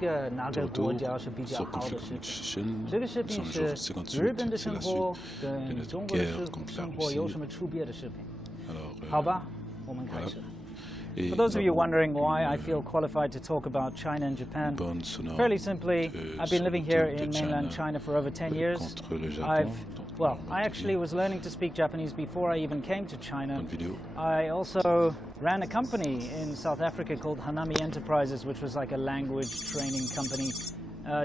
个哪个国家是比较好的视频？这个视频是日本的生活跟中国的生活有什么区别的视频？好吧，我们开始。For those of you wondering why I feel qualified to talk about China and Japan, fairly simply, I've been living here in mainland China for over 10 years. I actually was learning to speak Japanese before I even came to China. I also ran a company in South Africa called Hanami Enterprises, which was like a language training company,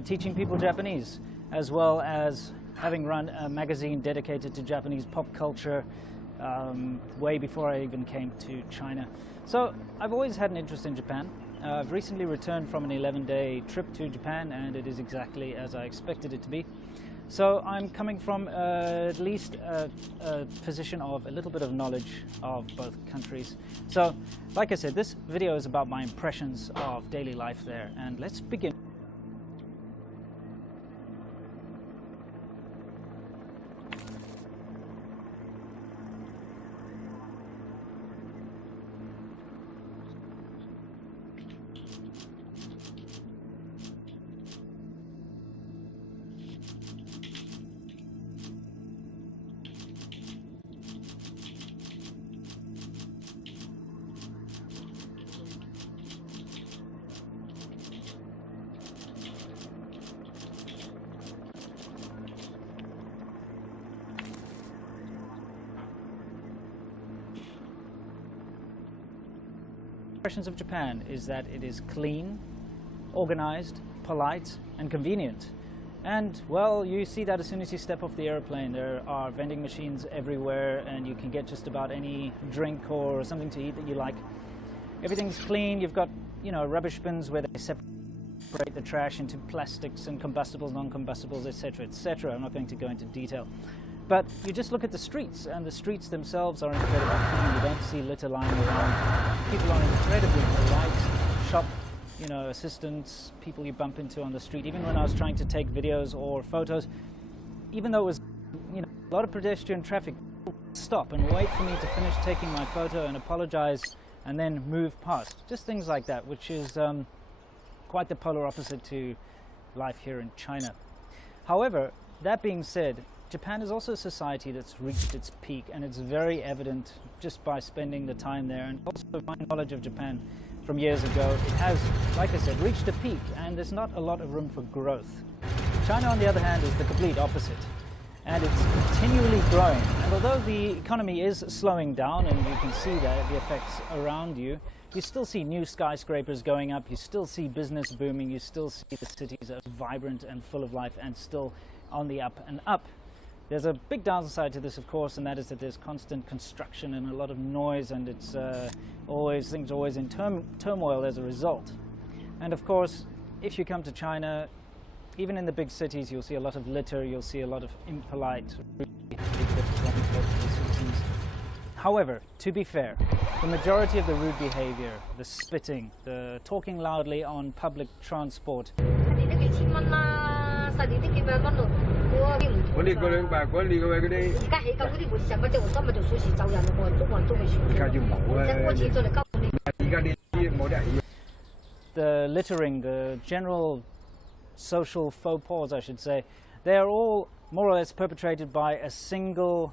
teaching people Japanese, as well as having run a magazine dedicated to Japanese pop culture way before I even came to China. So I've always had an interest in Japan. I've recently returned from an 11-day trip to Japan, and it is exactly as I expected it to be. So I'm coming from at least a position of a little bit of knowledge of both countries. So, like I said, this video is about my impressions of daily life there, and let's begin. Impressions of Japan is that it is clean, organized, polite, and convenient. And, well, you see that as soon as you step off the airplane. There are vending machines everywhere, and you can get just about any drink or something to eat that you like. Everything's clean. You've got, rubbish bins where they separate the trash into plastics and combustibles, non-combustibles, etc., etc. I'm not going to go into detail. But you just look at the streets, and the streets themselves are incredibly clean. You don't see litter lying around. People are incredibly polite. Shop, assistants, people you bump into on the street. Even when I was trying to take videos or photos, even though it was, a lot of pedestrian traffic, people would stop and wait for me to finish taking my photo and apologize and then move past. Just things like that, which is quite the polar opposite to life here in China. However, that being said, Japan is also a society that's reached its peak, and it's very evident just by spending the time there. And also my knowledge of Japan from years ago, it has, like I said, reached a peak, and there's not a lot of room for growth. China, on the other hand, is the complete opposite, and it's continually growing. And although the economy is slowing down, and you can see that the effects around you, you still see new skyscrapers going up, you still see business booming, you still see the cities are vibrant and full of life and still on the up and up. There's a big downside to this, of course, and that is that there's constant construction and a lot of noise, and it's things are always in turmoil as a result. And of course, if you come to China, even in the big cities, you'll see a lot of litter, you'll see a lot of impolite citizens. However, to be fair, the majority of the rude behavior, the spitting, the talking loudly on public transport, the littering, the general social faux pas, I should say, they are all more or less perpetrated by a single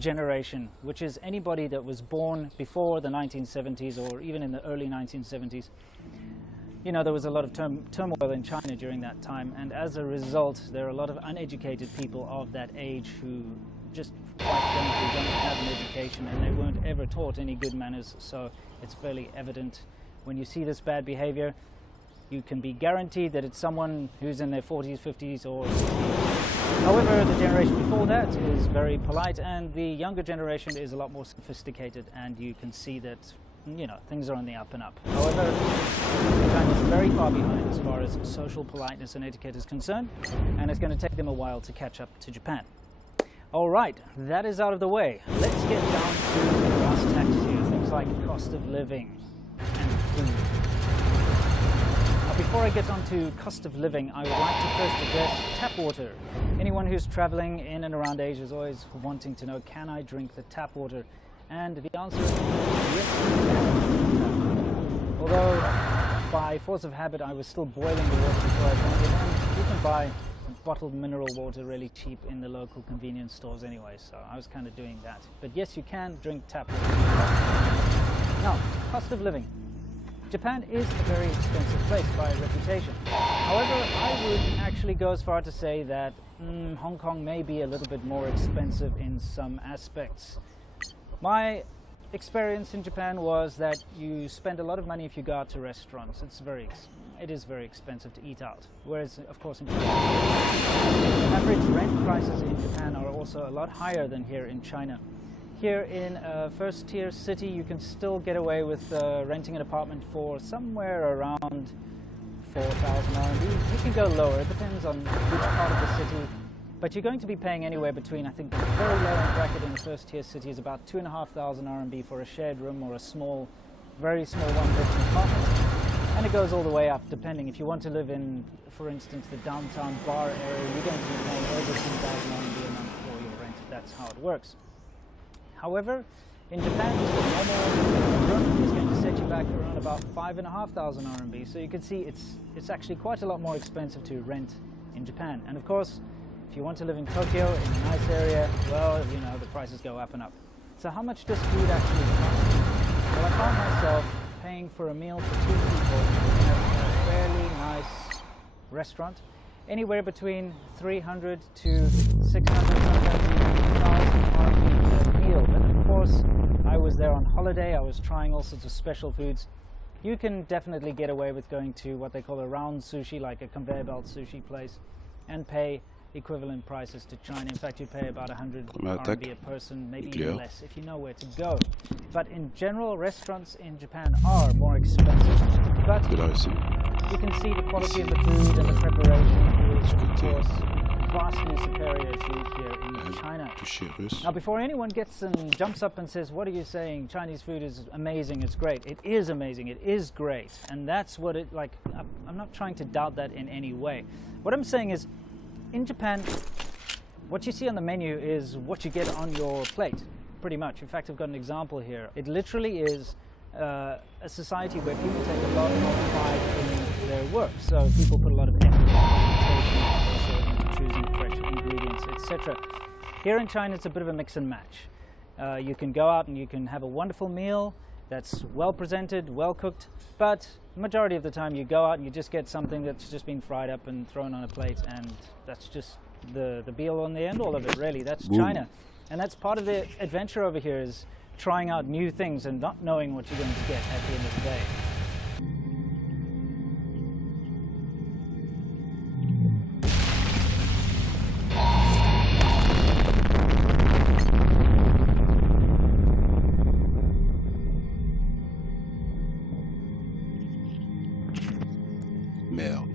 generation, which is anybody that was born before the 1970s or even in the early 1970s. There was a lot of turmoil in China during that time, and as a result, there are a lot of uneducated people of that age who just quite frankly don't have an education, and they weren't ever taught any good manners. So it's fairly evident when you see this bad behavior, you can be guaranteed that it's someone who's in their 40s, 50s, or 60s. However, the generation before that is very polite, and the younger generation is a lot more sophisticated, and you can see that things are on the up and up. However, China is very far behind as far as social politeness and etiquette is concerned, and it's going to take them a while to catch up to Japan. All right, that is out of the way. Let's get down to the brass tacks here, things like cost of living and food. Now, before I get on to cost of living, I would like to first address tap water. Anyone who's traveling in and around Asia is always wanting to know, can I drink the tap water? And the answer is yes, you can. Although by force of habit, I was still boiling the water before I drank it, and you can buy bottled mineral water really cheap in the local convenience stores anyway, so I was kind of doing that. But yes, you can drink tap water. Now, cost of living. Japan is a very expensive place by reputation. However, I would actually go as far to say that Hong Kong may be a little bit more expensive in some aspects. My experience in Japan was that you spend a lot of money if you go out to restaurants. It is very expensive to eat out. Whereas, of course, in China, average rent prices in Japan are also a lot higher than here in China. Here in a first-tier city, you can still get away with renting an apartment for somewhere around 4,000 RMB. You can go lower, it depends on which part of the city. But you're going to be paying anywhere between, I think the very low-end bracket in the first-tier city is about 2,500 RMB for a shared room or a small, very small one-bedroom apartment. And it goes all the way up, depending. If you want to live in, for instance, the downtown bar area, you're going to be paying over 2,000 RMB a month for your rent. That's how it works. However, in Japan, just a normal room is going to set you back around about 5,500 RMB. So you can see it's actually quite a lot more expensive to rent in Japan. And of course, if you want to live in Tokyo, in a nice area, well, you know, the prices go up and up. So how much does food actually cost? Well, I found myself paying for a meal for 2 people at a fairly nice restaurant, anywhere between 300 to 600, sometimes even 1,000 RMB per meal. But of course, I was there on holiday, I was trying all sorts of special foods. You can definitely get away with going to what they call a round sushi, like a conveyor belt sushi place, and pay equivalent prices to China. In fact, you pay about 100 RMB a person, maybe even less, if you know where to go. But in general, restaurants in Japan are more expensive. But you can see the quality of the food and the preparation is, of course, vastly superior to here in China. Now, before anyone gets and jumps up and says, what are you saying? Chinese food is amazing, it's great. It is amazing, it is great. And that's what it, like, I'm not trying to doubt that in any way. What I'm saying is, in Japan, what you see on the menu is what you get on your plate, pretty much. In fact, I've got an example here. It literally is a society where people take a lot more pride in their work. So people put a lot of effort into choosing fresh ingredients, etc. Here in China, it's a bit of a mix and match. You can go out and you can have a wonderful meal that's well presented, well cooked, but majority of the time you go out and you just get something that's just been fried up and thrown on a plate, and that's just the be-all and the end-all of it, really. That's China. And that's part of the adventure over here, is trying out new things and not knowing what you're going to get at the end of the day. Merde.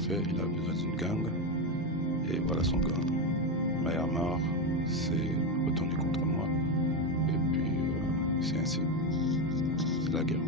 fait, il a besoin d'une gang, et voilà son gang. Myanmar s'est retourné contre moi, et puis c'est ainsi. C'est la guerre.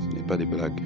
Ce n'est pas des blagues.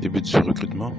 Début de ce recrutement.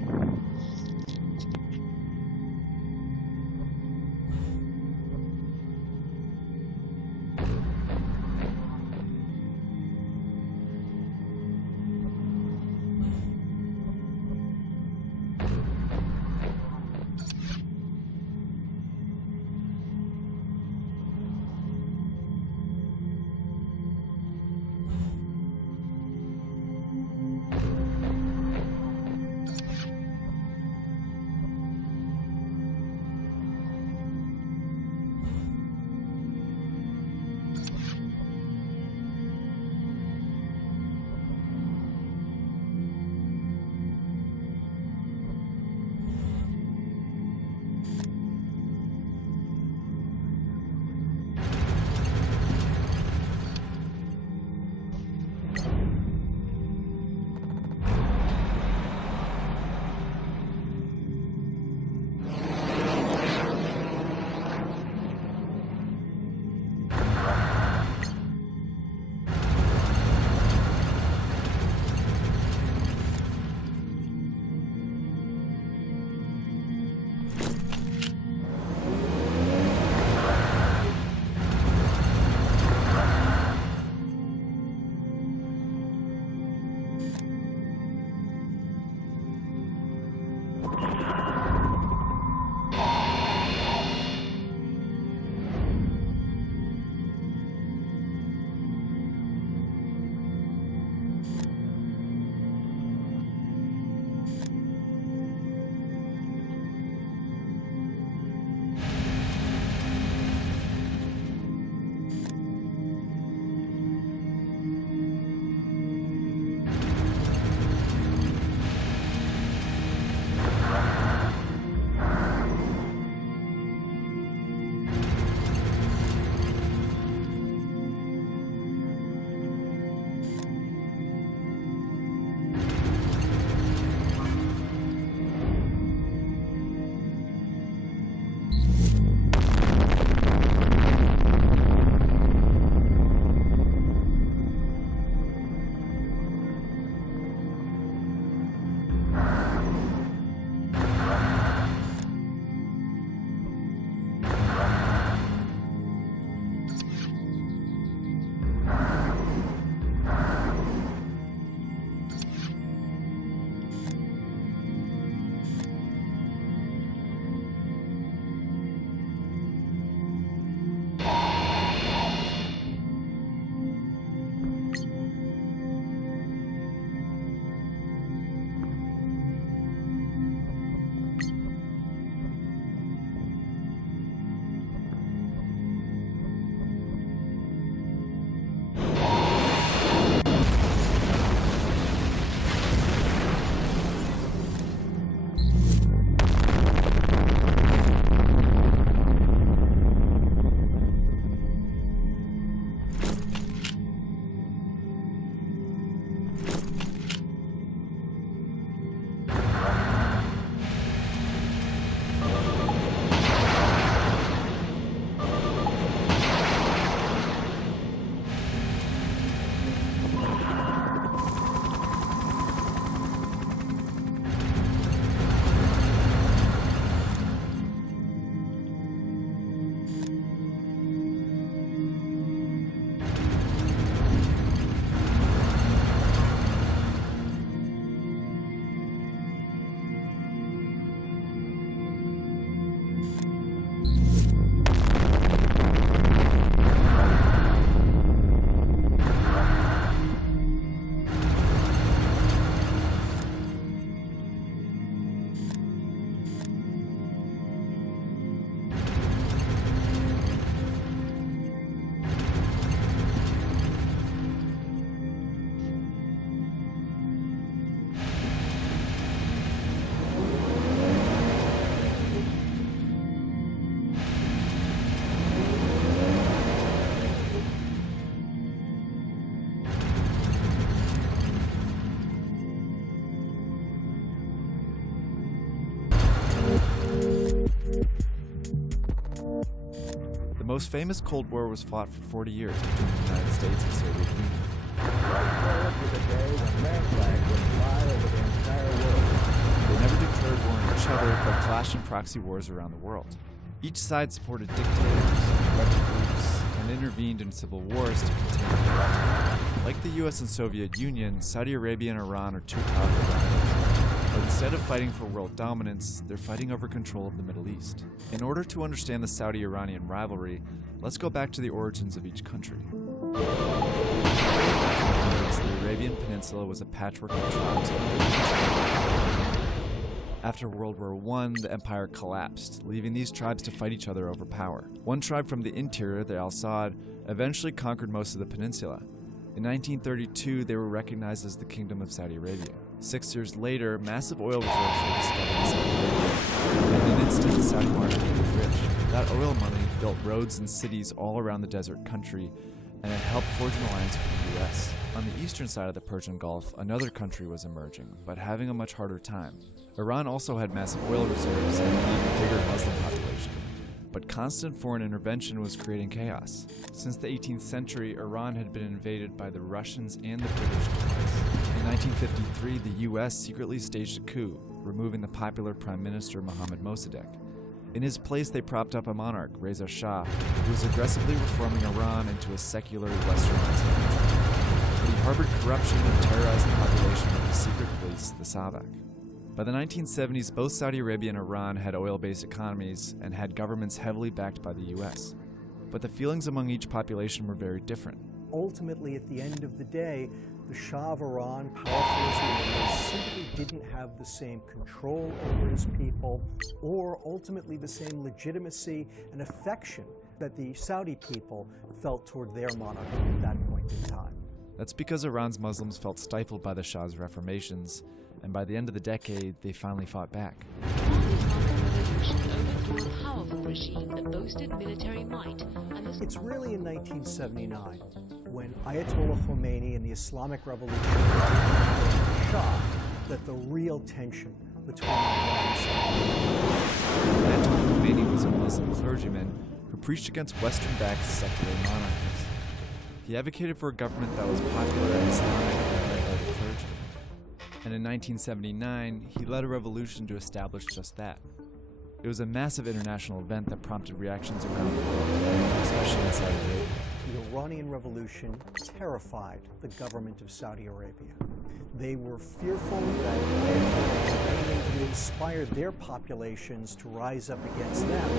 most famous Cold War was fought for 40 years between the United States and Soviet Union. They never declared war on each other, but clashed in proxy wars around the world. Each side supported dictators, rebel groups, and intervened in civil wars to contain the other. Like the US and Soviet Union, Saudi Arabia and Iran are two powerful rivals. But instead of fighting for world dominance, they're fighting over control of the Middle East. In order to understand the Saudi-Iranian rivalry, let's go back to the origins of each country. The Arabian Peninsula was a patchwork of tribes. After World War I, the empire collapsed, leaving these tribes to fight each other over power. One tribe from the interior, the Al Saud, eventually conquered most of the peninsula. In 1932, they were recognized as the Kingdom of Saudi Arabia. 6 years later, massive oil reserves were discovered in Saudi Arabia. In an instant, the Saudi monarchy was rich. That oil money built roads and cities all around the desert country, and it helped forge an alliance with the US. On the eastern side of the Persian Gulf, another country was emerging, but having a much harder time. Iran also had massive oil reserves and an even bigger Muslim population. But constant foreign intervention was creating chaos. Since the 18th century, Iran had been invaded by the Russians and the British twice. In 1953, the US secretly staged a coup, removing the popular Prime Minister Mohammad Mossadegh. In his place, they propped up a monarch, Reza Shah, who was aggressively reforming Iran into a secular, westernized country. But he harbored corruption and terrorized the population with his secret police, the Savak. By the 1970s, both Saudi Arabia and Iran had oil-based economies and had governments heavily backed by the US. But the feelings among each population were very different. Ultimately, at the end of the day, the Shah of Iran, powerful as he was, simply didn't have the same control over his people or ultimately the same legitimacy and affection that the Saudi people felt toward their monarch at that point in time. That's because Iran's Muslims felt stifled by the Shah's reformations, and by the end of the decade, they finally fought back. Overthrew a powerful regime that boasted military might, and It's really in 1979 when Ayatollah Khomeini and the Islamic Revolution Shah that the real tension between Iran and Saudi Arabia. Ayatollah Khomeini was a Muslim clergyman who preached against Western-backed secular monarchies. He advocated for a government that was popular and Islamic and led by the clergy. And in 1979, he led a revolution to establish just that. It was a massive international event that prompted reactions around the world, especially in Saudi Arabia. The Iranian Revolution terrified the government of Saudi Arabia. They were fearful that Ayatollah Khomeini would inspire their populations to rise up against them,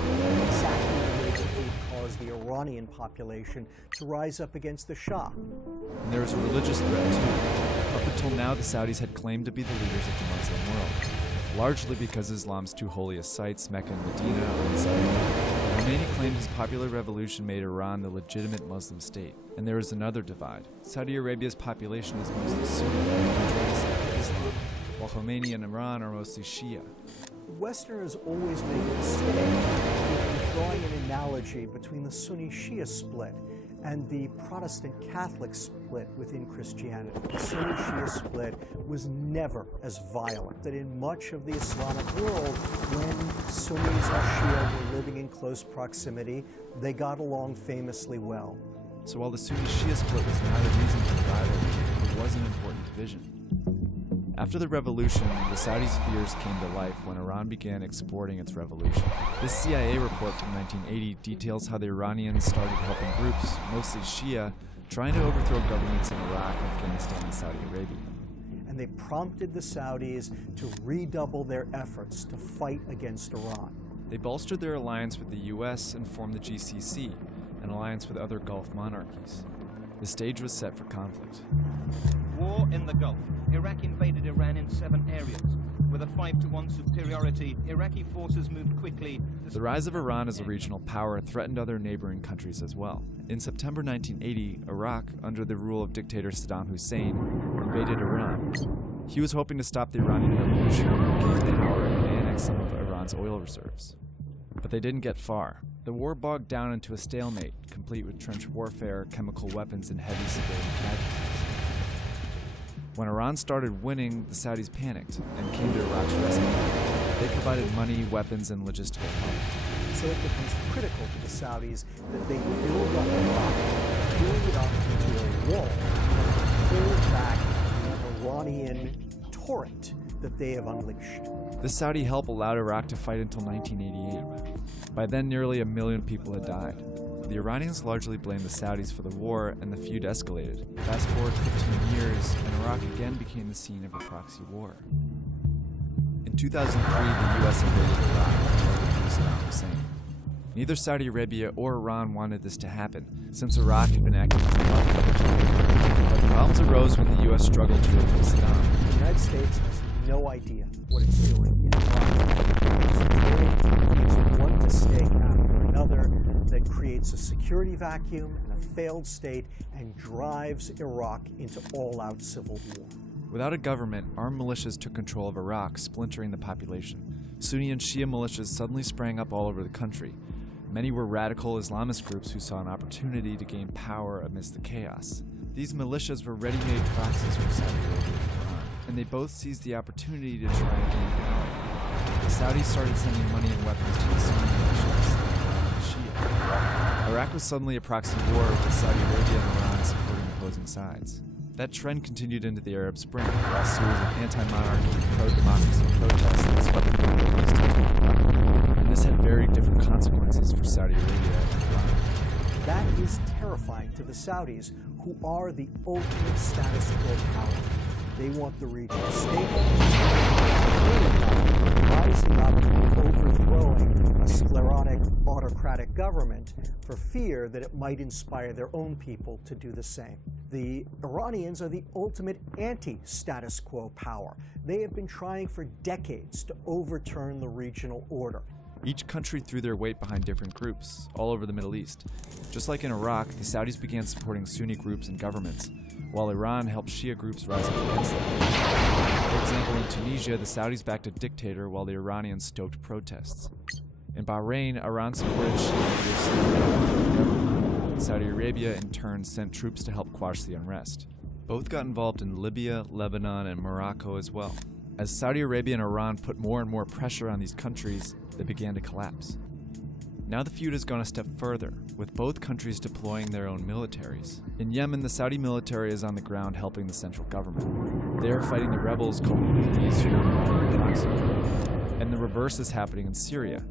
exactly the way that he caused the Iranian population to rise up against the Shah. And there was a religious threat too. Up until now, the Saudis had claimed to be the leaders of the Muslim world, largely because Islam's two holiest sites, Mecca and Medina, are in Saudi Arabia. Khomeini claimed his popular revolution made Iran the legitimate Muslim state. And there is another divide. Saudi Arabia's population is mostly Sunni, and the majority sect Islam, while Khomeini and Iran are mostly Shia. Westerners always make a mistake in drawing an analogy between the Sunni-Shia split and the Protestant-Catholic split within Christianity. The Sunni-Shia split was never as violent. That in much of the Islamic world, when Sunnis and Shia were living in close proximity, they got along famously well. So while the Sunni-Shia split was not a reason for rivalry, it was an important division. After the revolution, the Saudis' fears came to life when Iran began exporting its revolution. This CIA report from 1980 details how the Iranians started helping groups, mostly Shia, trying to overthrow governments in Iraq, Afghanistan, and Saudi Arabia. And they prompted the Saudis to redouble their efforts to fight against Iran. They bolstered their alliance with the US and formed the GCC, an alliance with other Gulf monarchies. The stage was set for conflict. War in the Gulf. Iraq invaded Iran in 7 areas. With a 5-to-1 superiority, Iraqi forces moved quickly. The rise of Iran as a regional power threatened other neighboring countries as well. In September 1980, Iraq, under the rule of dictator Saddam Hussein, invaded Iran. He was hoping to stop the Iranian Revolution, gain power, and annex some of Iran's oil reserves. But they didn't get far. The war bogged down into a stalemate, complete with trench warfare, chemical weapons, and heavy civilian casualties. When Iran started winning, the Saudis panicked and came to Iraq's rescue. They provided money, weapons, and logistical help. so it becomes critical to the Saudis that they build up Iraq, build it up into a wall that will hold back the Iranian torrent that they have unleashed. This Saudi help allowed Iraq to fight until 1988. By then, nearly 1 million people had died. The Iranians largely blamed the Saudis for the war, and the feud escalated. Fast forward 15 years, and Iraq again became the scene of a proxy war. In 2003, the US invaded Iraq and overthrew Saddam Hussein. Neither Saudi Arabia or Iran wanted this to happen, since Iraq had been acting as a puppet. But problems arose when the US struggled to replace Saddam. The United States has no idea what it's doing in Iraq. It's one mistake after another that creates a security vacuum and a failed state and drives Iraq into all-out civil war. Without a government, armed militias took control of Iraq, splintering the population. Sunni and Shia militias suddenly sprang up all over the country. Many were radical Islamist groups who saw an opportunity to gain power amidst the chaos. These militias were ready-made proxies for Saudi Arabia and Iran, and they both seized the opportunity to try and gain power. The Saudis started sending money and weapons to the Sunni militias, and Shia. Iraq was suddenly a proxy war with Saudi Arabia and Iran supporting opposing sides. That trend continued into the Arab Spring, a series of anti-monarchy, pro-democracy protests that swept through the Middle East into Iraq. And this had very different consequences for Saudi Arabia and Iran. That is terrifying to the Saudis, who are the ultimate status quo power. They want the region stable, rising up and overthrowing a sclerotic, autocratic government for fear that it might inspire their own people to do the same. The Iranians are the ultimate anti-status quo power. They have been trying for decades to overturn the regional order. Each country threw their weight behind different groups, all over the Middle East. Just like in Iraq, the Saudis began supporting Sunni groups and governments, while Iran helped Shia groups rise up against them. For example, in Tunisia, the Saudis backed a dictator while the Iranians stoked protests. In Bahrain, Iran supported Shia leaders and the government. Saudi Arabia, in turn, sent troops to help quash the unrest. Both got involved in Libya, Lebanon, and Morocco as well. As Saudi Arabia and Iran put more and more pressure on these countries, they began to collapse. Now the feud has gone a step further, with both countries deploying their own militaries. In Yemen, the Saudi military is on the ground helping the central government. They are fighting the rebels called Houthis who are proxy. And the reverse is happening in Syria.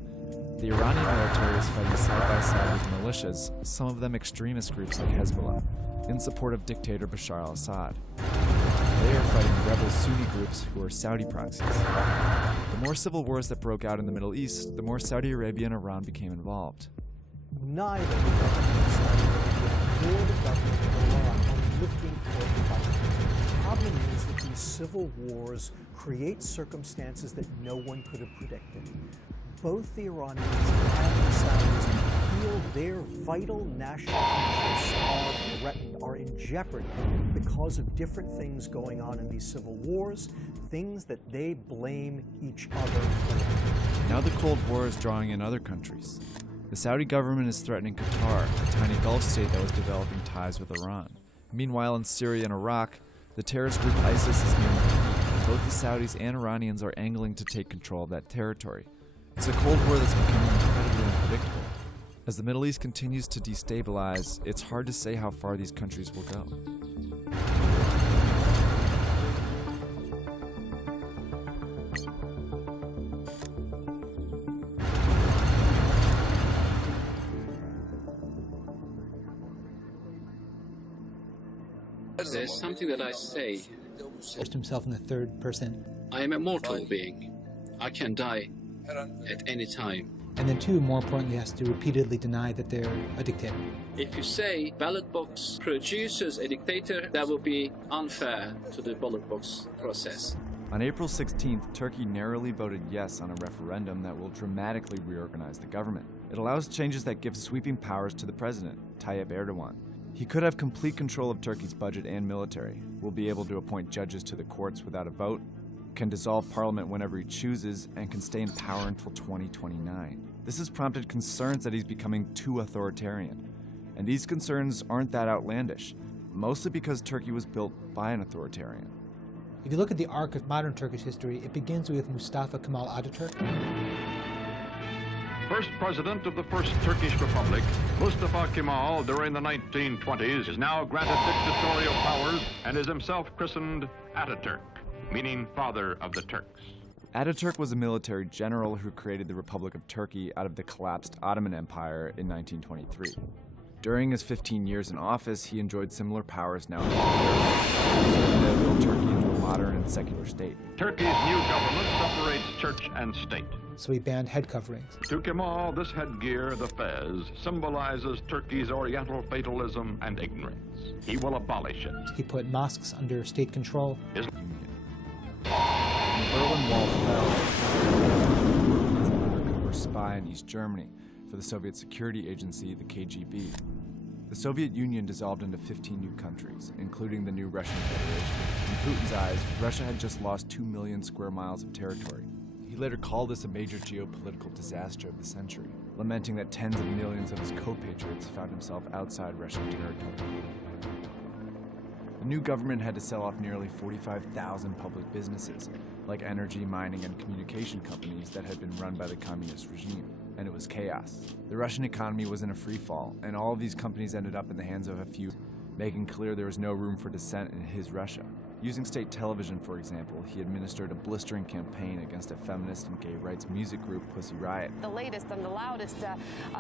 The Iranian military is fighting side by side with militias, some of them extremist groups like Hezbollah, in support of dictator Bashar al-Assad. They are fighting rebel Sunni groups who are Saudi proxies. The more civil wars that broke out in the Middle East, the more Saudi Arabia and Iran became involved. Neither the government of Saudi Arabia nor the government of Iran are looking for a fight. The problem is that these civil wars create circumstances that no one could have predicted. Both the Iranians and the Saudis feel their vital national interests are threatened, are in jeopardy because of different things going on in these civil wars, things that they blame each other for. Now the Cold War is drawing in other countries. The Saudi government is threatening Qatar, a tiny Gulf state that was developing ties with Iran. Meanwhile, in Syria and Iraq, the terrorist group ISIS is nearing defeat, and both the Saudis and Iranians are angling to take control of that territory. It's a Cold War that's becoming incredibly unpredictable. As the Middle East continues to destabilize, it's hard to say how far these countries will go. There's something that I say. First himself in the third person. I am a mortal being. I can die at any time. And then two, more importantly, has to repeatedly deny that they're a dictator. If you say ballot box produces a dictator, that will be unfair to the ballot box process. On April 16th, Turkey narrowly voted yes on a referendum that will dramatically reorganize the government. It allows changes that give sweeping powers to the president, Tayyip Erdogan. He could have complete control of Turkey's budget and military, will be able to appoint judges to the courts without a vote, can dissolve parliament whenever he chooses, and can stay in power until 2029. This has prompted concerns that he's becoming too authoritarian. And these concerns aren't that outlandish, mostly because Turkey was built by an authoritarian. If you look at the arc of modern Turkish history, it begins with Mustafa Kemal Ataturk. first president of the First Turkish Republic, Mustafa Kemal, during the 1920s, is now granted dictatorial powers and is himself christened Ataturk, meaning father of the Turks. Ataturk was a military general who created the Republic of Turkey out of the collapsed Ottoman Empire in 1923. During his 15 years in office, he enjoyed similar powers now to build Turkey into a modern and secular state. Turkey's new government separates church and state. So he banned head coverings. To Kemal, this headgear, the fez, symbolizes Turkey's oriental fatalism and ignorance. He will abolish it. He put mosques under state control. The Berlin Wall fell as an undercover spy in East Germany for the Soviet security agency, the KGB. The Soviet Union dissolved into 15 new countries, including the new Russian Federation. In Putin's eyes, Russia had just lost 2 million square miles of territory. He later called this a major geopolitical disaster of the century, lamenting that tens of millions of his co-patriots found himself outside Russian territory. The new government had to sell off nearly 45,000 public businesses, like energy, mining, and communication companies that had been run by the communist regime. And it was chaos. The Russian economy was in a free fall, and all of these companies ended up in the hands of a few, making clear there was no room for dissent in his Russia. Using state television, for example, he administered a blistering campaign against a feminist and gay rights music group, Pussy Riot. The latest and the loudest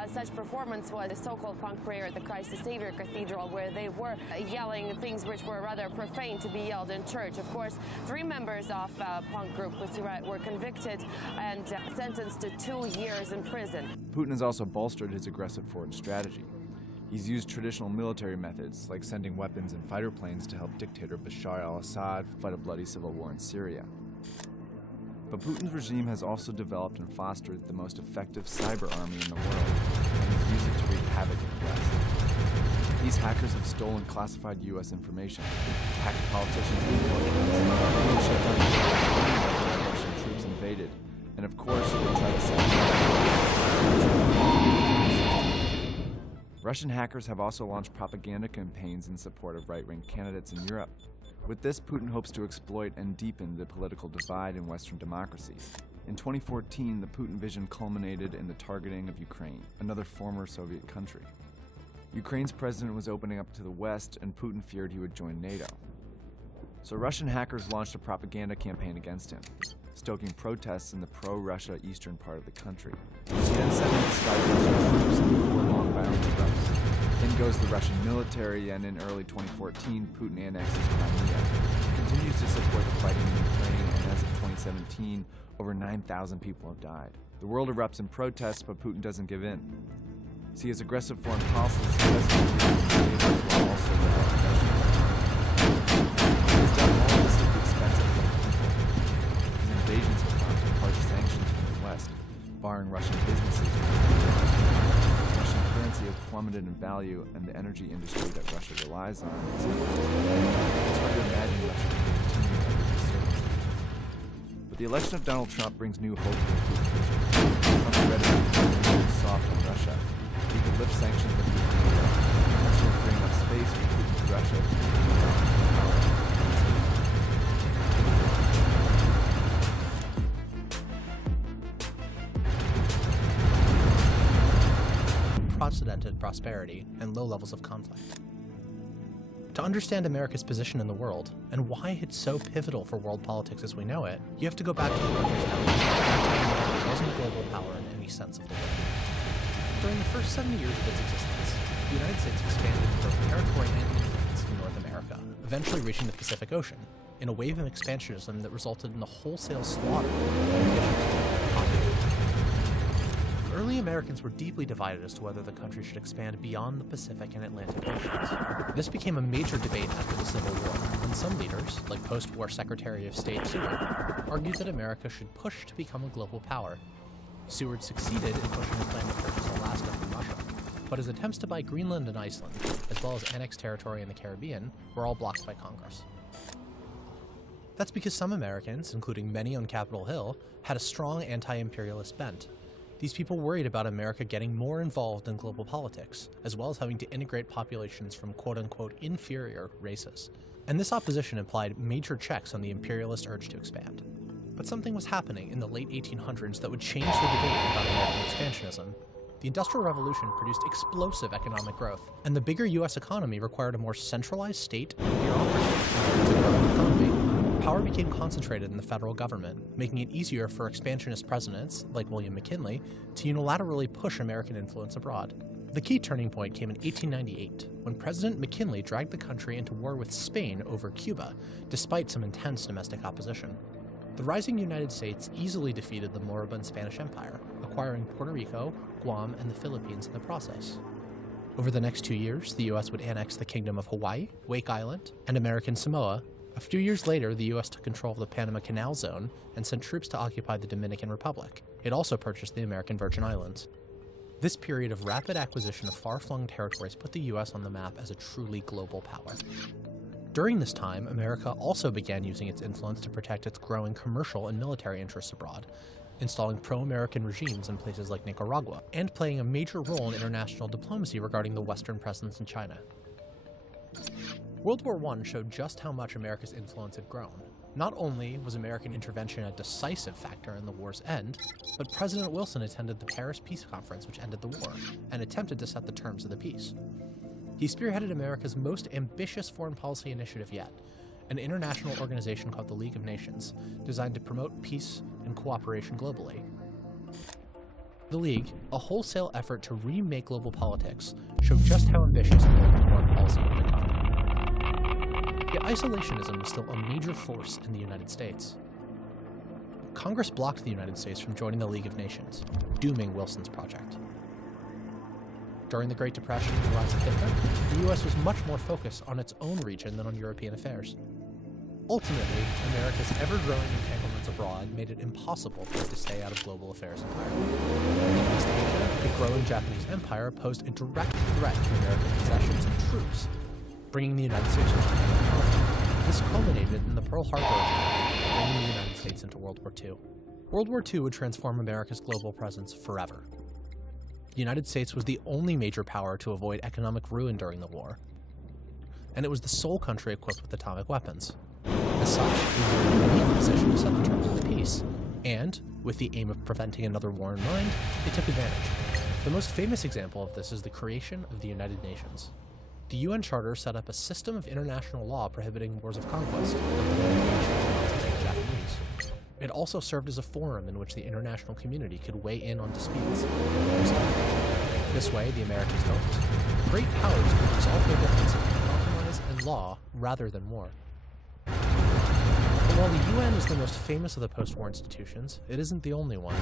such performance was a so-called punk prayer at the Christ the Savior Cathedral, where they were yelling things which were rather profane to be yelled in church. Of course, 3 members of punk group Pussy Riot were convicted and sentenced to 2 years in prison. Putin has also bolstered his aggressive foreign strategy. He's used traditional military methods, like sending weapons and fighter planes to help dictator Bashar al-Assad fight a bloody civil war in Syria. But Putin's regime has also developed and fostered the most effective cyber army in the world, and he's used it to wreak havoc in the West. These hackers have stolen classified U.S. information, hacked politicians and shut down the Russian troops invaded, and of course, they try to sabotage. Russian hackers have also launched propaganda campaigns in support of right-wing candidates in Europe. With this, Putin hopes to exploit and deepen the political divide in Western democracies. In 2014, the Putin vision culminated in the targeting of Ukraine, another former Soviet country. Ukraine's president was opening up to the West, and Putin feared he would join NATO. So Russian hackers launched a propaganda campaign against him, stoking protests in the pro-Russia eastern part of the country. He then sent in disguised Russian troops before long violence erupts. In goes the Russian military, and in early 2014, Putin annexes Crimea. He continues to support the fighting in Ukraine, and as of 2017, over 9,000 people have died. The world erupts in protest, but Putin doesn't give in. See, his aggressive foreign policy has while also He's done all this at the expense of the people. His invasions have prompted harsh sanctions from the West, barring Russian businesses. Russian currency has plummeted in value, and the energy industry that Russia relies on is it's hard to imagine Russia can continue under these circumstances. But the election of Donald Trump brings new hope for Putin. Trump's rhetoric is soft on Russia. He could lift sanctions on Ukraine, potentially freeing up space for Putin's Russia to unprecedented prosperity and low levels of conflict. To understand America's position in the world and why it's so pivotal for world politics as we know it, you have to go back to the country's founding. It wasn't a global power in any sense of the word. During the first 70 years of its existence, the United States expanded both territory and influence in North America, eventually reaching the Pacific Ocean, in a wave of expansionism that resulted in the wholesale slaughter of indigenous populations. Early Americans were deeply divided as to whether the country should expand beyond the Pacific and Atlantic Oceans. This became a major debate after the Civil War, when some leaders, like post-war Secretary of State Seward, argued that America should push to become a global power. Seward succeeded in pushing a plan to purchase Alaska from Russia, but his attempts to buy Greenland and Iceland, as well as annex territory in the Caribbean, were all blocked by Congress. That's because some Americans, including many on Capitol Hill, had a strong anti-imperialist bent. These people worried about America getting more involved in global politics, as well as having to integrate populations from quote-unquote inferior races. And this opposition implied major checks on the imperialist urge to expand. But something was happening in the late 1800s that would change the debate about American expansionism. The Industrial Revolution produced explosive economic growth, and the bigger U.S. economy required a more centralized state and bureaucracy to grow the economy. Power became concentrated in the federal government, making it easier for expansionist presidents, like William McKinley, to unilaterally push American influence abroad. The key turning point came in 1898, when President McKinley dragged the country into war with Spain over Cuba, despite some intense domestic opposition. The rising United States easily defeated the moribund Spanish Empire, acquiring Puerto Rico, Guam, and the Philippines in the process. Over the next 2 years, the U.S. would annex the Kingdom of Hawaii, Wake Island, and American Samoa. A few years later, the U.S. took control of the Panama Canal Zone and sent troops to occupy the Dominican Republic. It also purchased the American Virgin Islands. This period of rapid acquisition of far-flung territories put the U.S. on the map as a truly global power. During this time, America also began using its influence to protect its growing commercial and military interests abroad, installing pro-American regimes in places like Nicaragua, and playing a major role in international diplomacy regarding the Western presence in China. World War I showed just how much America's influence had grown. Not only was American intervention a decisive factor in the war's end, but President Wilson attended the Paris Peace Conference, which ended the war, and attempted to set the terms of the peace. He spearheaded America's most ambitious foreign policy initiative yet, an international organization called the League of Nations, designed to promote peace and cooperation globally. The League, a wholesale effort to remake global politics, showed just how ambitious American foreign policy had become. Yet isolationism was still a major force in the United States. Congress blocked the United States from joining the League of Nations, dooming Wilson's project. During the Great Depression and the rise of Hitler, the U.S. was much more focused on its own region than on European affairs. Ultimately, America's ever-growing entanglements abroad made it impossible for it to stay out of global affairs entirely. In East Asia, the growing Japanese Empire posed a direct threat to American possessions and troops, bringing the United States into conflict. This culminated in the Pearl Harbor attack, bringing the United States into World War II. World War II would transform America's global presence forever. The United States was the only major power to avoid economic ruin during the war, and it was the sole country equipped with atomic weapons. As such, it was in a unique position to set the terms of the peace, and, with the aim of preventing another war in mind, it took advantage. The most famous example of this is the creation of the United Nations. The UN Charter set up a system of international law prohibiting wars of conquest, like the Nazis and the Japanese. It also served as a forum in which the international community could weigh in on disputes. This way, the Americans hoped, great powers could resolve their differences through compromise and law rather than war. But while the UN is the most famous of the post-war institutions, it isn't the only one.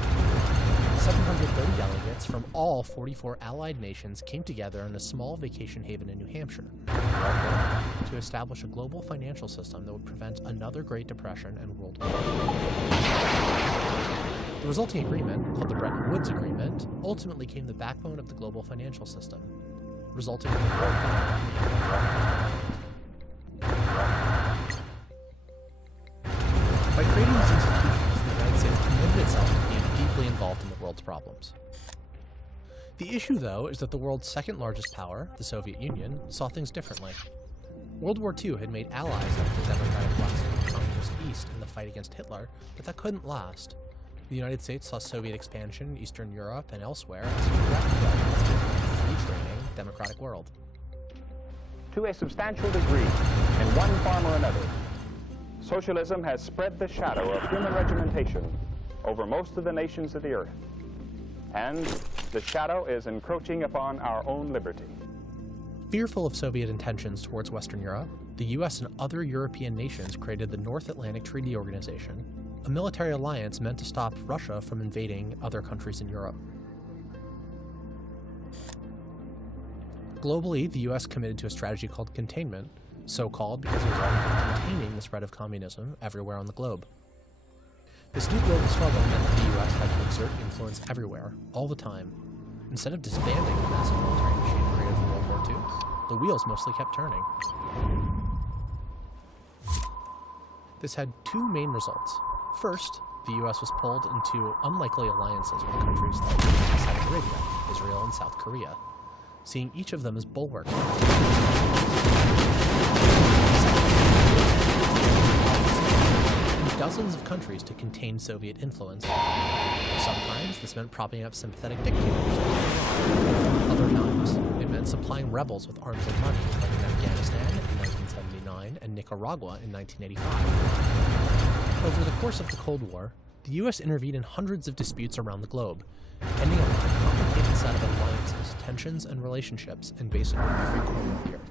730 delegates from all 44 allied nations came together in a small vacation haven in New Hampshire to establish a global financial system that would prevent another Great Depression and World War. The resulting agreement, called the Bretton Woods Agreement, ultimately became the backbone of the global financial system, resulting in the World War. By creating these institutions, the United States committed itself to being deeply involved in the world's problems. The issue, though, is that the world's second largest power, the Soviet Union, saw things differently. World War II had made allies out of the democratic West and the communist East in the fight against Hitler, but that couldn't last. The United States saw Soviet expansion in Eastern Europe and elsewhere as a direct threat to its free-trading, democratic world. To a substantial degree, in one form or another, socialism has spread the shadow of human regimentation over most of the nations of the earth, and the shadow is encroaching upon our own liberty. Fearful of Soviet intentions towards Western Europe, the US and other European nations created the North Atlantic Treaty Organization, a military alliance meant to stop Russia from invading other countries in Europe. Globally, the US committed to a strategy called containment, so-called because it was aimed at containing the spread of communism everywhere on the globe. This new global struggle meant that the US had to exert influence everywhere, all the time. Instead of disbanding the massive military machinery of World War II, the wheels mostly kept turning. This had two main results. First, the US was pulled into unlikely alliances with countries like Saudi Arabia, Israel, and South Korea, seeing each of them as bulwarks. Dozens of countries countries to contain Soviet influence. Sometimes this meant propping up sympathetic dictators like Iran. Other times, it meant supplying rebels with arms and money, like in Afghanistan in 1979 and Nicaragua in 1985. Over the course of the Cold War, the U.S. intervened in hundreds of disputes around the globe, ending up with a complicated set of alliances, tensions, and relationships in basically every corner of the earth.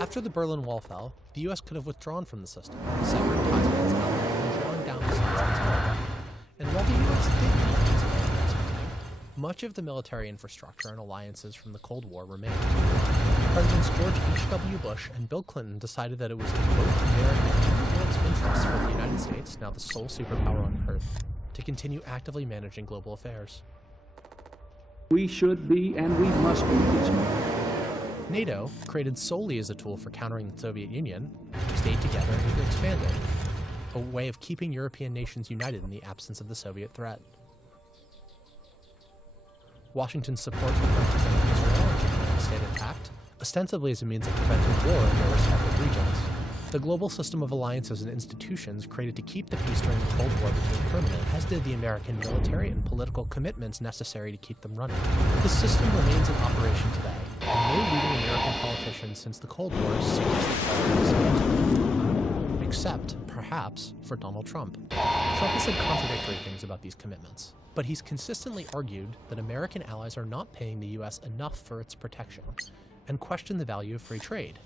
After the Berlin Wall fell, the U.S. could have withdrawn from the system, severing ties with its allies and drawing down the size of its military. And while the U.S. did decrease military spending, much of the military infrastructure and alliances from the Cold War remained. Presidents George H.W. Bush and Bill Clinton decided that it was in both American and the world's interests for the United States, now the sole superpower on Earth, to continue actively managing global affairs. We should be and we must be peacemakers. NATO, created solely as a tool for countering the Soviet Union, stayed together and even expanded, a way of keeping European nations united in the absence of the Soviet threat. Washington's support for countries like Israel and Japan stayed intact, ostensibly as a means of preventing war in their respective regions. The global system of alliances and institutions created to keep the peace during the Cold War became permanent, as did the American military and political commitments necessary to keep them running. This system remains in operation today, and no leading American politician since the Cold War has seriously called for dismantling. Except, perhaps, for Donald Trump. Trump has said contradictory things about these commitments, but he's consistently argued that American allies are not paying the U.S. enough for its protection, and questioned the value of free trade.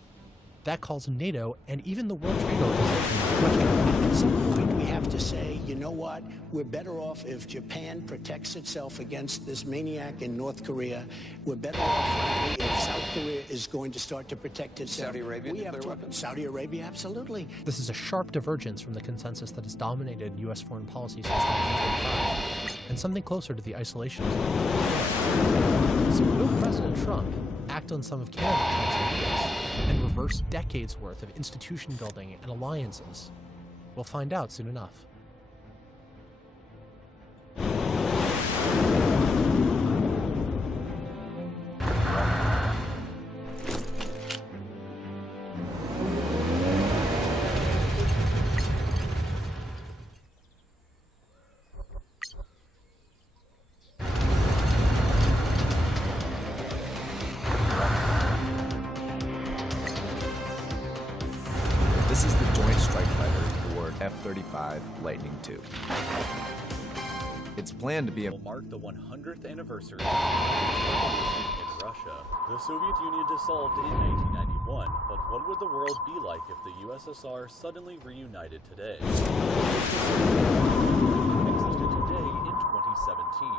That calls NATO and even the World Trade Organization into question. At some point, we have to say, you know what? We're better off if Japan protects itself against this maniac in North Korea. We're better off, frankly, if South Korea is going to start to protect itself. Saudi Arabia, nuclear weapons? Saudi Arabia, absolutely. This is a sharp divergence from the consensus that has dominated U.S. foreign policy since 1945, and something closer to the isolationism. So will President Trump act on some of Canada's ideas and reverse decades worth of institution building and alliances? We'll find out soon enough. This is the Joint Strike Fighter aboard F-35 Lightning II. It's planned to be will mark the 100th anniversary of in Russia. The Soviet Union dissolved in 1991, but what would the world be like if the USSR suddenly reunited today? Existed today in 2017.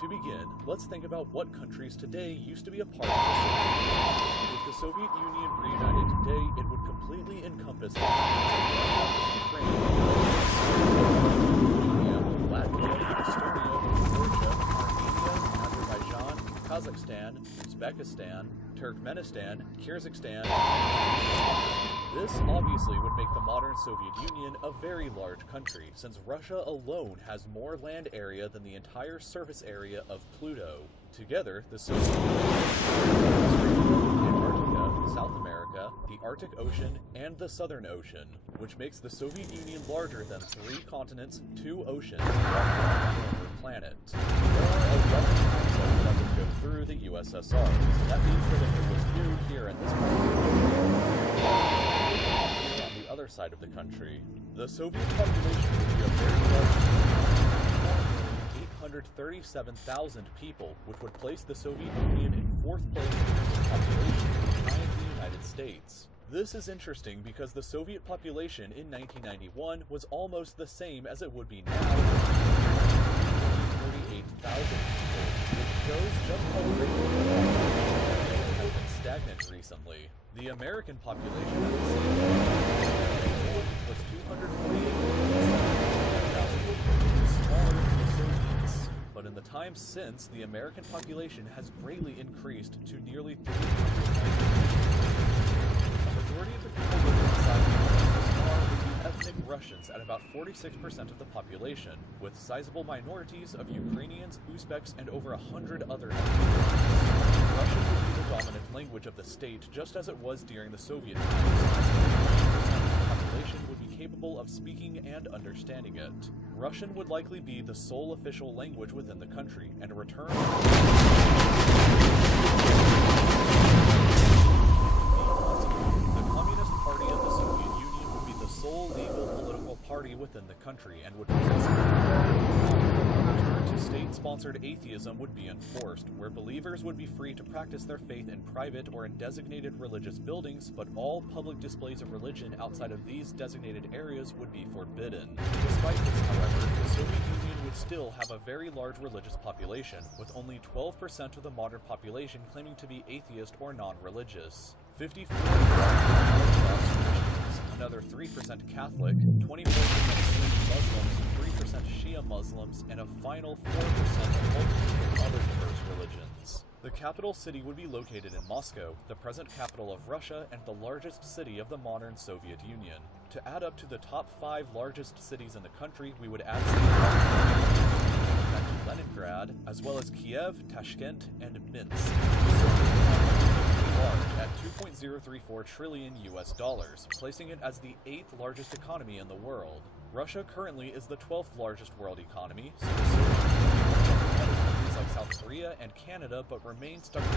To begin, let's think about what countries today used to be a part of the Soviet Union. If the Soviet Union reunited today, it would completely encompass the countries of Russia, Ukraine, Lithuania, Latvia, Estonia, Georgia, Armenia, Azerbaijan, Kazakhstan, Uzbekistan, Turkmenistan, Kyrgyzstan, and this obviously would make the modern Soviet Union a very large country, since Russia alone has more land area than the entire surface area of Pluto. Together, the Soviet Union Antarctica, South America, the Arctic Ocean, and the Southern Ocean, which makes the Soviet Union larger than 3 continents, 2 oceans, and 1 former planet. There are 11 time zones that would go through the USSR. That means that if it was new here in this part of the country, on the other side of the country, the Soviet population would be a very large 4,837,000 people, which would place the Soviet Union in 4th place in terms of population behind the United States. This is interesting because the Soviet population in 1991 was almost the same as it would be now, 48,000 people, which shows just how greatly the population has been stagnant recently. The American population at the same time was 248,000 people, which is smaller than the Soviets. But in the time since, the American population has greatly increased to nearly 300,000. A majority of the people living inside the USSR would be ethnic Russians at about 46% of the population, with sizable minorities of Ukrainians, Uzbeks, and over 100 other ethnicities. Russian would be the dominant language of the state, just as it was during the Soviet times, as 50% of the population would be capable of speaking and understanding it. Russian would likely be the sole official language within the country, and a return the Communist Party of the Soviet Union would be the sole legal political party within the country and would possess state-sponsored atheism would be enforced, where believers would be free to practice their faith in private or in designated religious buildings, but all public displays of religion outside of these designated areas would be forbidden. Despite this, however, the Soviet Union would still have a very large religious population, with only 12% of the modern population claiming to be atheist or non-religious. 54% Orthodox Christians, another 3% Catholic, 24% Muslims, 3% Shia Muslims, and a final 4% of multitude of other diverse religions. The capital city would be located in Moscow, the present capital of Russia and the largest city of the modern Soviet Union. To add up to the top 5 largest cities in the country, we would add Leningrad, as well as Kiev, Tashkent, and Minsk. Large at $2.034 trillion US, placing it as the 8th largest economy in the world. Russia currently is the 12th largest world economy, so the Soviet Union ahead of countries like South Korea and Canada, but remains stuck in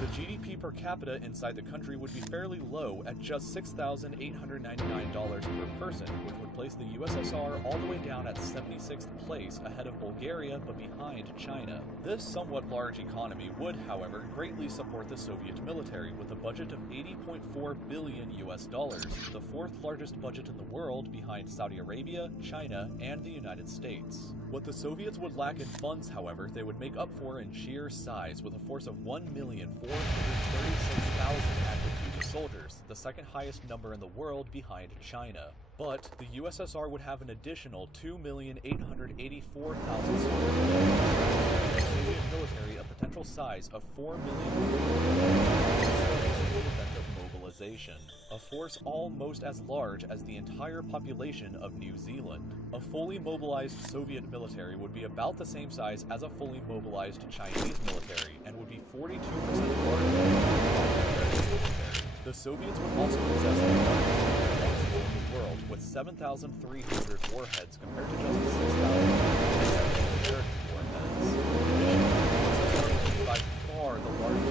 the GDP per capita inside the country would be fairly low at just $6,899 per person, which would place the USSR all the way down at 76th place ahead of Bulgaria but behind China. This somewhat large economy would, however, greatly support the Soviet military with a budget of $80.4 billion US, the 4th largest budget in the world behind Saudi Arabia, China, and the United States. What the Soviets would lack in funds, however, they would make up for in sheer size with a force of 1,436,000 active duty soldiers, the second highest number in the world behind China. But the USSR would have an additional 2,884,000 soldiers, a Soviet military a potential size of 4 million in the event of mobilization. A force almost as large as the entire population of New Zealand. A fully mobilized Soviet military would be about the same size as a fully mobilized Chinese military, and would be 42% larger than the American military. The Soviets would also possess the largest nuclear arsenal in the world, with 7,300 warheads compared to just 6,000 American warheads. In addition, the USSR would be by far the largest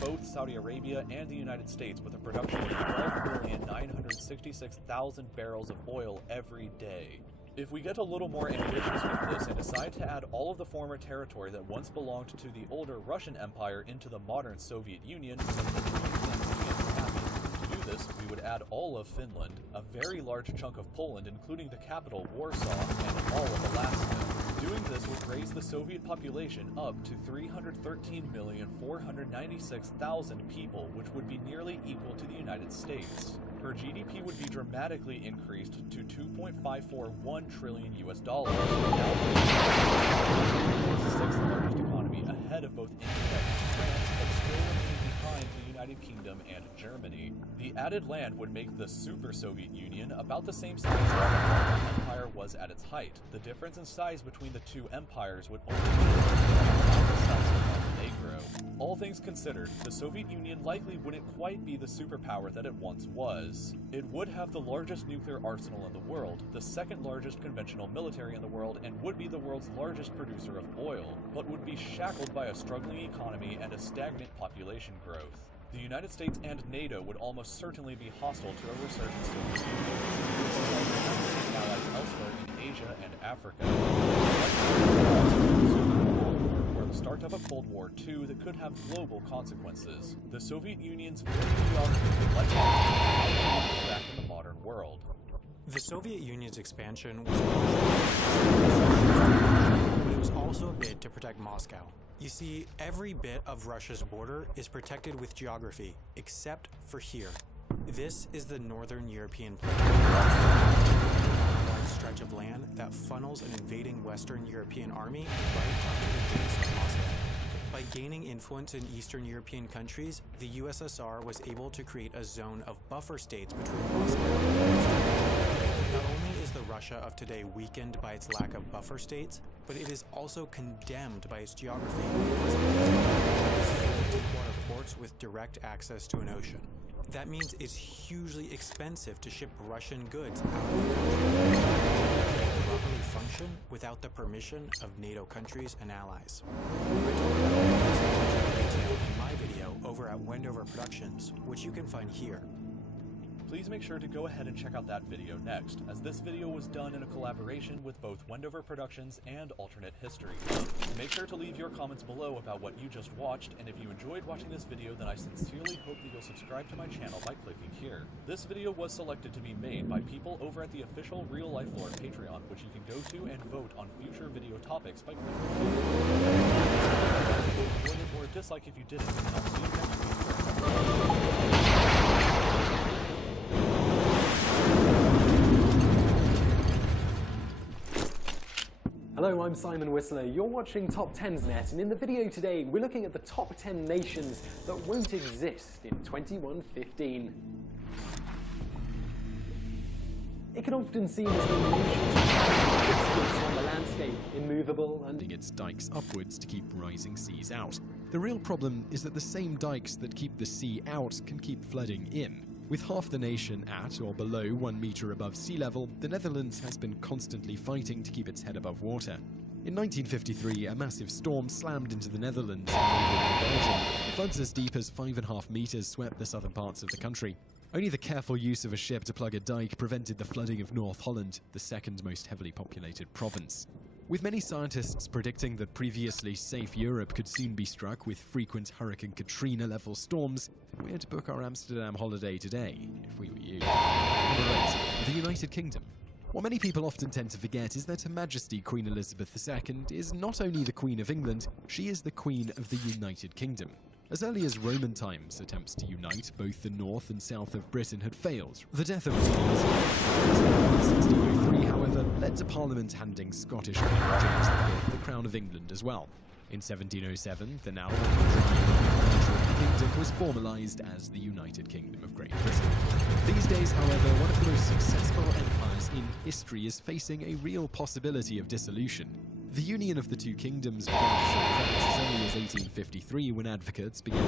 both Saudi Arabia and the United States with a production of 12,966,000 barrels of oil every day. If we get a little more ambitious with this and decide to add all of the former territory that once belonged to the older Russian Empire into the modern Soviet Union, to do this, we would add all of Finland, a very large chunk of Poland including the capital Warsaw, and all of Alaska. Doing this would raise the Soviet population up to 313,496,000 people, which would be nearly equal to the United States. Her GDP would be dramatically increased to $2.541 trillion US, now the 6th largest economy, ahead of both India and France, but still remaining behind the United Kingdom and Germany. The added land would make the Super Soviet Union about the same size as the Roman Empire was at its height. The difference in size between the two empires would only be about the size of Montenegro. All things considered, the Soviet Union likely wouldn't quite be the superpower that it once was. It would have the largest nuclear arsenal in the world, the 2nd largest conventional military in the world, and would be the world's largest producer of oil, but would be shackled by a struggling economy and a stagnant population growth. The United States and NATO would almost certainly be hostile to a resurgent Soviet Union, with allies elsewhere in Asia and Africa. Or the start of a Cold War II that could have global consequences. The Soviet Union's very geography would likely be back in the modern world. The Soviet Union's expansion was but it was also a bid to protect Moscow. You see, every bit of Russia's border is protected with geography, except for here. This is the Northern European Plain, a wide stretch of land that funnels an invading Western European army right up to the gates of Moscow. By gaining influence in Eastern European countries, the USSR was able to create a zone of buffer states between Moscow and Western Europe. Not only is the Russia of today weakened by its lack of buffer states, but it is also condemned by its geography because it has deep water ports with direct access to an ocean. That means it's hugely expensive to ship Russian goods out of the country. It can't properly function without the permission of NATO countries and allies. I talk about all of this in much more detail in my video over at Wendover Productions, which you can find here. Please make sure to go ahead and check out that video next, as this video was done in a collaboration with both Wendover Productions and Alternate History. Make sure to leave your comments below about what you just watched, and if you enjoyed watching this video, then I sincerely hope that you'll subscribe to my channel by clicking here. This video was selected to be made by people over at the official Real Life Lore Patreon, which you can go to and vote on future video topics by clicking here. Enjoy it or dislike if you didn't, and I'll see you next week. Hello, I'm Simon Whistler. You're watching Top 10's Net, and in the video today, we're looking at the top 10 nations that won't exist in 2115. It can often seem as though nations are fixtures on the landscape, immovable and its dikes upwards to keep rising seas out. The real problem is that the same dikes that keep the sea out can keep flooding in. With half the nation at or below 1 meter above sea level, the Netherlands has been constantly fighting to keep its head above water. In 1953, a massive storm slammed into the Netherlands and neighbouring Belgium. Floods as deep as 5.5 meters swept the southern parts of the country. Only the careful use of a ship to plug a dike prevented the flooding of North Holland, the second most heavily populated province. With many scientists predicting that previously safe Europe could soon be struck with frequent Hurricane Katrina-level storms, we're to book our Amsterdam holiday today, if we were you. Number 8. The United Kingdom. What many people often tend to forget is that Her Majesty Queen Elizabeth II is not only the Queen of England, she is the Queen of the United Kingdom. As early as Roman times, attempts to unite both the north and south of Britain had failed. The death of Queen Elizabeth in 1603, however, led to Parliament handing Scottish King James V the crown of England as well. In 1707, the now 100-year-old kingdom was formalised as the United Kingdom of Great Britain. These days, however, one of the most successful empires in history is facing a real possibility of dissolution. The union of the two kingdoms began to show cracks as early as 1853 when advocates began. In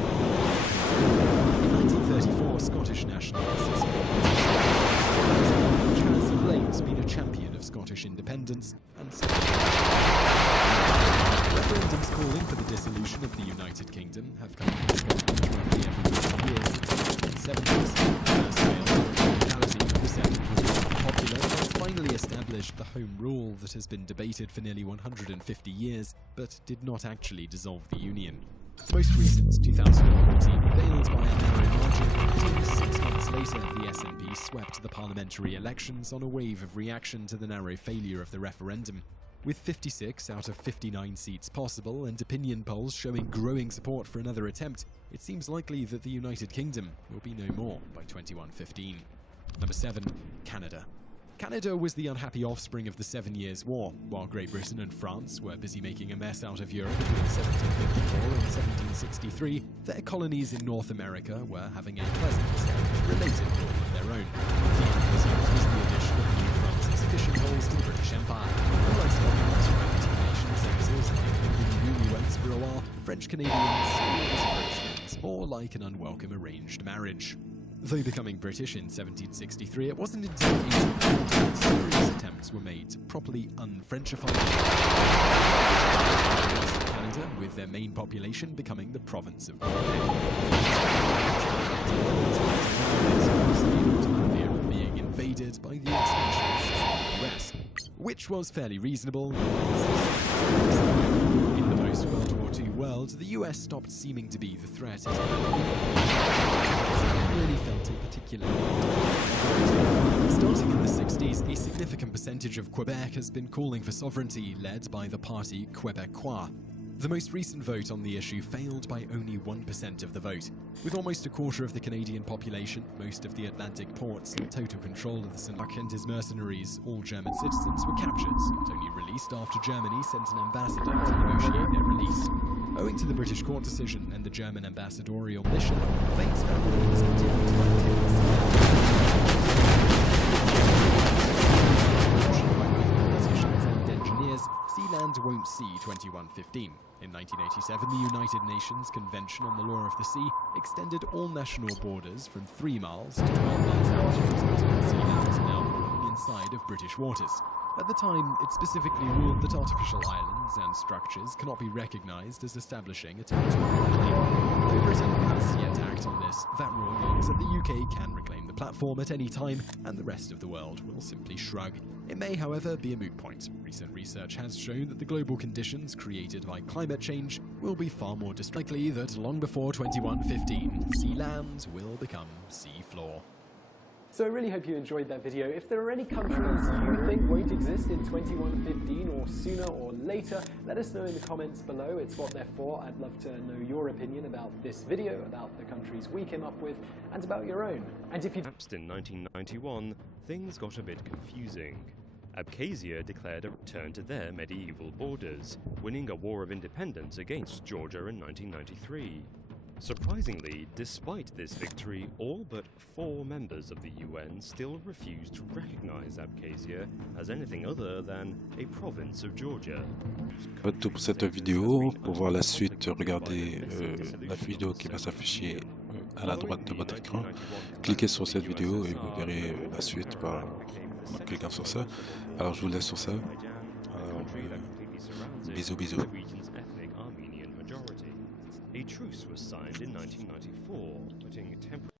1934, Scottish nationalists which has of late been a champion of Scottish independence and referendums calling for the dissolution of the United Kingdom have come in Scotland roughly every 20 years since the 1970s. First failed, neutrality, the second was unpopular, and finally established the Home Rule that has been debated for nearly 150 years, but did not actually dissolve the Union. The most recent, 2014, failed by a narrow margin, until 6 months later the SNP swept the parliamentary elections on a wave of reaction to the narrow failure of the referendum. With 56 out of 59 seats possible and opinion polls showing growing support for another attempt, it seems likely that the United Kingdom will be no more by 2115. Number 7. Canada. Canada was the unhappy offspring of the 7 Years' War. While Great Britain and France were busy making a mess out of Europe between 1754 and 1763, their colonies in North America were having a pleasant and related rule of their own. The end result was the addition of New France's fishing holes to the British Empire. Unlike Scotland, where the two nations exited like the newlyweds for a while, French-Canadians saw this approach things more like an unwelcome arranged marriage. Though becoming British in 1763, it wasn't until 1840 that serious attempts were made to properly un-Frenchify Canada, with their main population becoming the province of Quebec. The fear of being invaded by the expansionists of the US, which was fairly reasonable. In the post-World War II world, the US stopped seeming to be the threat it really felt a particularly starting in the 60s, a significant percentage of Quebec has been calling for sovereignty, led by the party Québécois. The most recent vote on the issue failed by only 1% of the vote. With almost a quarter of the Canadian population, most of the Atlantic ports, and total control of the Saint-Luc and his mercenaries, all German citizens were captured and only released after Germany sent an ambassador to negotiate their release. Owing to the British court decision and the German ambassadorial mission, Bates family has continued to maintain by both politicians and engineers, sea-land Sealand won't see 2115. In 1987, the United Nations Convention on the Law of the Sea extended all national borders from 3 miles to 12 miles out, resulting in Sealand now falling inside of British waters. At the time, it specifically ruled that artificial islands and structures cannot be recognised as establishing a territorial claim. Though Britain has yet to act on this, that rule means that the UK can reclaim the platform at any time, and the rest of the world will simply shrug. It may, however, be a moot point. Recent research has shown that the global conditions created by climate change will be far more likely that long before 2115, sea land will become sea floor. So I really hope you enjoyed that video. If there are any countries you think won't exist in 2115 or sooner or later, let us know in the comments below. It's what they're for. I'd love to know your opinion about this video, about the countries we came up with, and about your own. And if you collapsed in 1991, things got a bit confusing. Abkhazia declared a return to their medieval borders, winning a war of independence against Georgia in 1993. Surprisingly, despite this victory, all but 4 members of the UN still refused to recognize Abkhazia as anything other than a province of Georgia. Tout pour cette vidéo. Pour voir la suite, regardez la vidéo qui va s'afficher à la droite de votre écran. Cliquez sur cette vidéo et vous verrez la suite en cliquant sur ça. Alors je vous laisse sur ça. Bisous bisous. A truce was signed in 1994, putting temporary